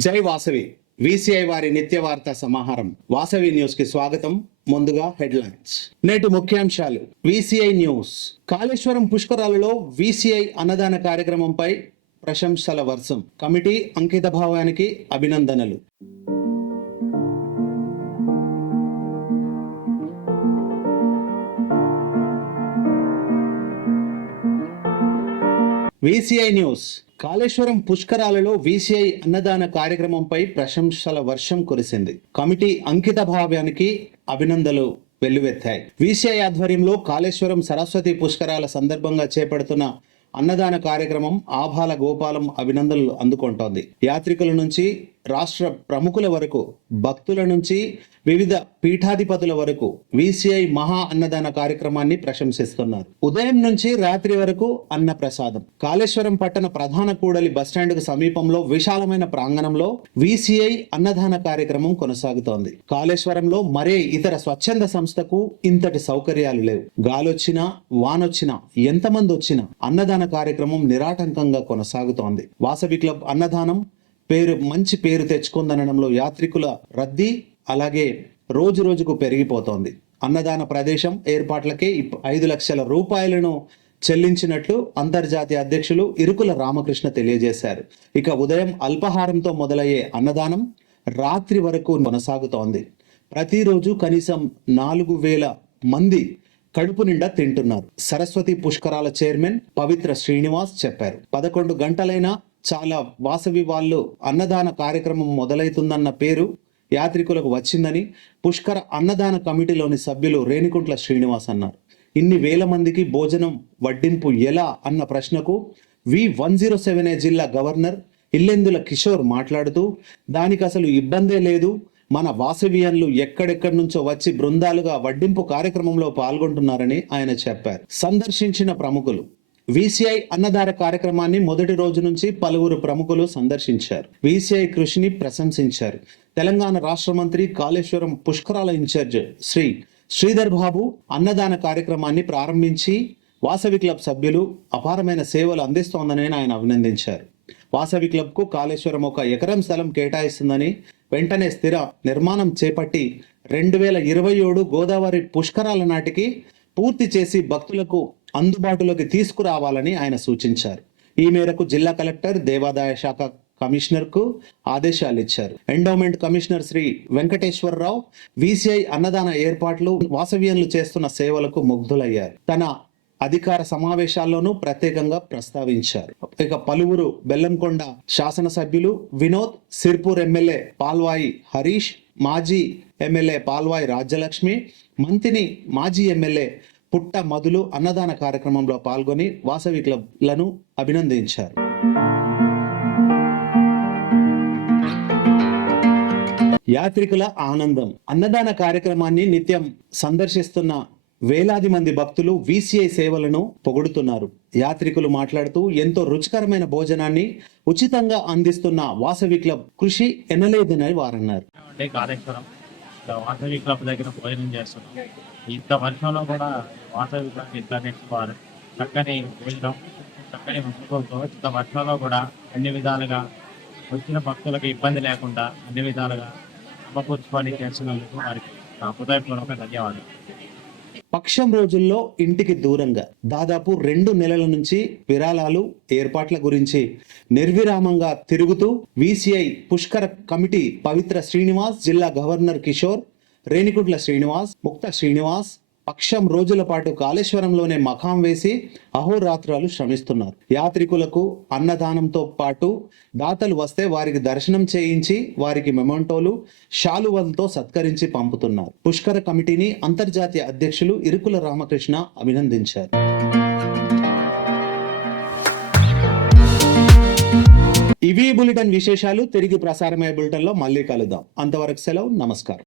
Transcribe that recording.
జై వాసవి. విసిఐ వారి నిత్య వార్తా సమాహారం. వాసవి న్యూస్కి స్వాగతం. ముందుగా హెడ్లైన్స్. నేటి ముఖ్యాంశాలు. VCI news. కాళేశ్వరం పుష్కరాలలో విసిఐ అన్నదాన కార్యక్రమంపై ప్రశంసల వర్షం. కమిటీ అంకిత భావానికి అభినందనలు. VCI news. కాళేశ్వరం పుష్కరాలలో వీసీఐ అన్నదాన కార్యక్రమంపై ప్రశంసల వర్షం కురిసింది. కమిటీ అంకిత భావ్యానికి అభినందనలు వెల్లువెత్తాయి. విసిఐ ఆధ్వర్యంలో కాళేశ్వరం సరస్వతి పుష్కరాల సందర్భంగా చేపడుతున్న అన్నదాన కార్యక్రమం ఆభాల గోపాలం అభినందనలు అందుకుంటోంది. యాత్రికుల నుంచి రాష్ట్ర ప్రముఖుల వరకు భక్తుల నుంచి వివిధ పీఠాధిపతుల వరకు విసిఐ మహా అన్నదాన కార్యక్రమాన్ని ప్రశంసిస్తున్నారు. ఉదయం నుంచి రాత్రి వరకు అన్న ప్రసాదం. కాళేశ్వరం పట్టణ ప్రధాన కూడలి బస్టాండ్కు సమీపంలో విశాలమైన ప్రాంగణంలో విసిఐ అన్నదాన కార్యక్రమం కొనసాగుతోంది. కాళేశ్వరంలో మరే ఇతర స్వచ్ఛంద సంస్థకు ఇంతటి సౌకర్యాలు లేవు. గాలొచ్చినా వానొచ్చినా ఎంతమంది వచ్చినా అన్నదాన కార్యక్రమం నిరాటంకంగా కొనసాగుతోంది. వాసవి క్లబ్ అన్నదానం పేరు మంచి పేరు తెచ్చుకుందనడంలో యాత్రికుల రద్దీ అలాగే రోజు రోజుకు పెరిగిపోతోంది. అన్నదాన ప్రదేశం ఏర్పాట్లకే ఇప్- ఐదు లక్షల రూపాయలను చెల్లించినట్లు అంతర్జాతీయ అధ్యక్షులు ఇరుకుల రామకృష్ణ తెలియజేశారు. ఇక ఉదయం అల్పాహారంతో మొదలయ్యే అన్నదానం రాత్రి వరకు కొనసాగుతోంది. ప్రతిరోజు కనీసం నాలుగు వేల మంది కడుపు నిండా తింటున్నారు. సరస్వతి పుష్కరాల చైర్మన్ పవిత్ర శ్రీనివాస్ చెప్పారు. పదకొండు గంటలైనా చాలా వాసవి వాళ్ళు అన్నదాన కార్యక్రమం మొదలైతుందన్న పేరు యాత్రికులకు వచ్చిందని పుష్కర అన్నదాన కమిటీలోని సభ్యులు రేణికుంట్ల శ్రీనివాస్ అన్నారు. ఇన్ని వేల మందికి భోజనం వడ్డింపు ఎలా అన్న ప్రశ్నకు V one zero seven A జిల్లా గవర్నర్ ఇల్లెందుల కిషోర్ మాట్లాడుతూ దానికి అసలు ఇబ్బందే లేదు. మన వాసవియన్లు ఎక్కడెక్కడి నుంచో వచ్చి బృందాలుగా వడ్డింపు కార్యక్రమంలో పాల్గొంటున్నారని ఆయన చెప్పారు. సందర్శించిన ప్రముఖులు విసిఐ అన్నదాన కార్యక్రమాన్ని మొదటి రోజు నుంచి పలువురు ప్రముఖులు సందర్శించారు. విసిఐ కృషిని ప్రశంసించారు. తెలంగాణ రాష్ట్ర మంత్రి కాళేశ్వరం పుష్కరాల ఇన్ఛార్జ్ శ్రీ శ్రీధర్ బాబు అన్నదాన కార్యక్రమాన్ని ప్రారంభించి వాసవి క్లబ్ సభ్యులు అపారమైన సేవలు అందిస్తోందని ఆయన అభినందించారు. వాసవి క్లబ్కు కాళేశ్వరం ఒక ఎకరం స్థలం కేటాయిస్తుందని వెంటనే స్థిర నిర్మాణం చేపట్టి రెండు వేల ఇరవై ఏడు గోదావరి పుష్కరాల నాటికి పూర్తి చేసి భక్తులకు అందుబాటులోకి తీసుకురావాలని ఆయన సూచించారు. ఈ మేరకు జిల్లా కలెక్టర్ దేవాదాయ శాఖ కమిషనర్కు ఆదేశాలు ఇచ్చారు. ఎండోమెంట్ కమిషనర్ శ్రీ వెంకటేశ్వరరావు విసిఐ అన్నదాన ఏర్పాట్లు వాసవ్యంలు చేస్తున్న సేవలకు ముగ్ధులయ్యారు. తన అధికార సమావేశాల్లోనూ ప్రత్యేకంగా ప్రస్తావించారు. ఇక పలువురు బెల్లంకొండ శాసనసభ్యులు వినోద్ సిర్పూర్ ఎమ్మెల్యే పాల్వాయి హరీష్ మాజీ ఎమ్మెల్యే పాల్వాయి రాజ్యలక్ష్మి మంత్రిని మాజీ ఎమ్మెల్యే పుట్ట మధులు అన్నదాన కార్యక్రమంలో పాల్గొని వాసవి క్లబ్లను అభినందించారు. యాత్రికుల ఆనందం. అన్నదాన కార్యక్రమాన్ని నిత్యం సందర్శిస్తున్న వేలాది మంది భక్తులు విసిఐ సేవలను పొగుడుతున్నారు. యాత్రికులు మాట్లాడుతూ ఎంతో రుచికరమైన భోజనాన్ని ఉచితంగా అందిస్తున్న వాసవి క్లబ్ కృషి ఎనలేదని వారన్నారు. వాసవి క్లబ్ దగ్గర భోజనం చేస్తున్నాం. ఇంత వర్షంలో కూడా వాసవి క్లబ్ ఇంటర్నెట్ వారు చక్కని భోజనం చక్కని మక్కువలతో ఇంత వర్షంలో కూడా అన్ని విధాలుగా వచ్చిన భక్తులకు ఇబ్బంది లేకుండా అన్ని విధాలుగా సమకూర్చుకొని చేస్తున్నందుకు వారికి నా హృదయపూర్వక ధన్యవాదాలు. పక్షం రోజుల్లో ఇంటికి దూరంగా దాదాపు రెండు నెలల నుంచి విరాళాలు ఏర్పాట్ల గురించి నిర్విరామంగా తిరుగుతూ విసిఐ పుష్కర కమిటీ పవిత్ర శ్రీనివాస్ జిల్లా గవర్నర్ కిషోర్ రేణికుంట్ల శ్రీనివాస్ ముక్త శ్రీనివాస్ పక్షం రోజుల పాటు కాళేశ్వరంలోనే మకాం వేసి అహోరాత్రాలు శ్రమిస్తున్నారు. యాత్రికులకు అన్నదానంతో పాటు దాతలు వస్తే వారికి దర్శనం చేయించి వారికి మెమంటోలు శాలువలతో సత్కరించి పంపుతున్నారు. పుష్కర కమిటీని అంతర్జాతీయ అధ్యక్షులు ఇరుకుల రామకృష్ణ అభినందించారు. ఇవి బులెటిన్ విశేషాలు. తిరిగి ప్రసారమయ్యే బులెటిన్లో మళ్ళీ కలుద్దాం. అంతవరకు సెలవు. నమస్కారం.